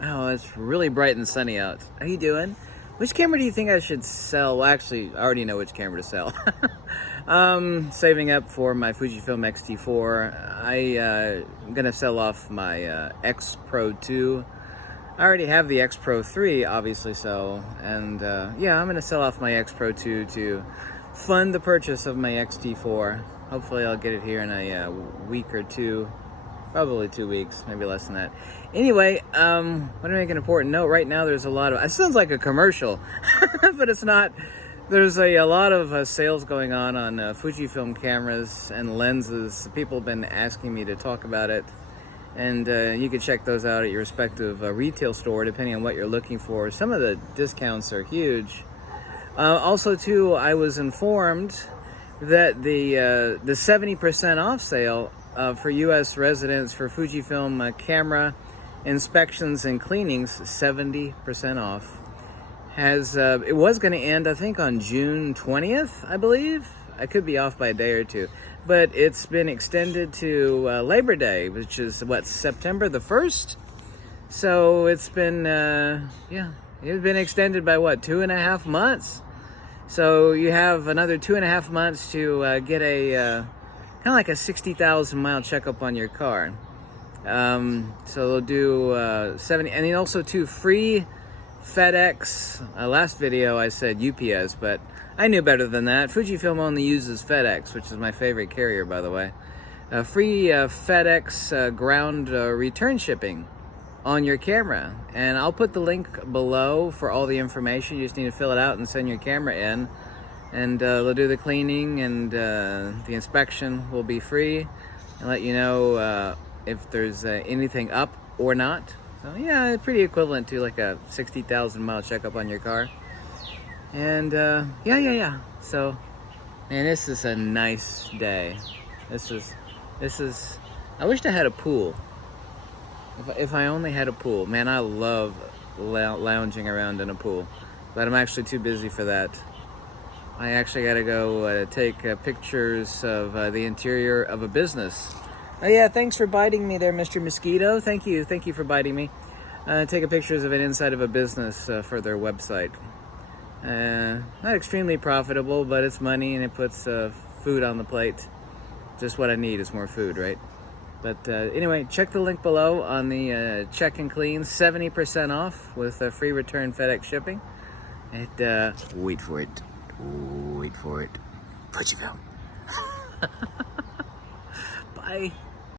Oh, it's really bright and sunny out. How you doing? Which camera do you think I should sell? Well, actually, I already know which camera to sell. Saving up for my Fujifilm X-T4. I'm gonna sell off my X Pro 2. I already have the X Pro 3, obviously so. And yeah, I'm gonna sell off my X Pro 2 to fund the purchase of my X-T4. Hopefully I'll get it here in a week or two. Probably 2 weeks, maybe less than that. Anyway, want to make an important note. Right now there's a lot of... It sounds like a commercial, but it's not. There's a lot of sales going on Fujifilm cameras and lenses. People have been asking me to talk about it. And you can check those out at your respective retail store, depending on what you're looking for. Some of the discounts are huge. Also, too, I was informed that the 70% off sale for U.S. residents for Fujifilm camera inspections and cleanings, 70% off, has it was going to end, I think, on June 20th, I believe. I could be off by a day or two, but it's been extended to Labor Day, which is what, September the 1st. So it's been yeah, it's been extended by what, 2.5 months. So you have another 2.5 months to get a kind of like a 60,000 mile checkup on your car. So they'll do 70, and then also too, free FedEx. Last video I said UPS, but I knew better than that. Fujifilm only uses FedEx, which is my favorite carrier, by the way. Free FedEx ground return shipping on your camera. And I'll put the link below for all the information. You just need to fill it out and send your camera in. And they'll do the cleaning, and the inspection will be free, and let you know if there's anything up or not. So yeah, it's pretty equivalent to like a 60,000 mile checkup on your car. And yeah. So, man, this is a nice day. This is. I wished I had a pool. If I only had a pool, man, I love lounging around in a pool, but I'm actually too busy for that. I actually got to go take pictures of the interior of a business. Oh yeah, thanks for biting me there, Mr. Mosquito. Thank you for biting me. Take pictures of an inside of a business for their website. Not extremely profitable, but it's money, and it puts food on the plate. Just what I need is more food, right? But anyway, check the link below on the check and clean, 70% off with free return FedEx shipping. Wait for it. Fujifilm. Bye.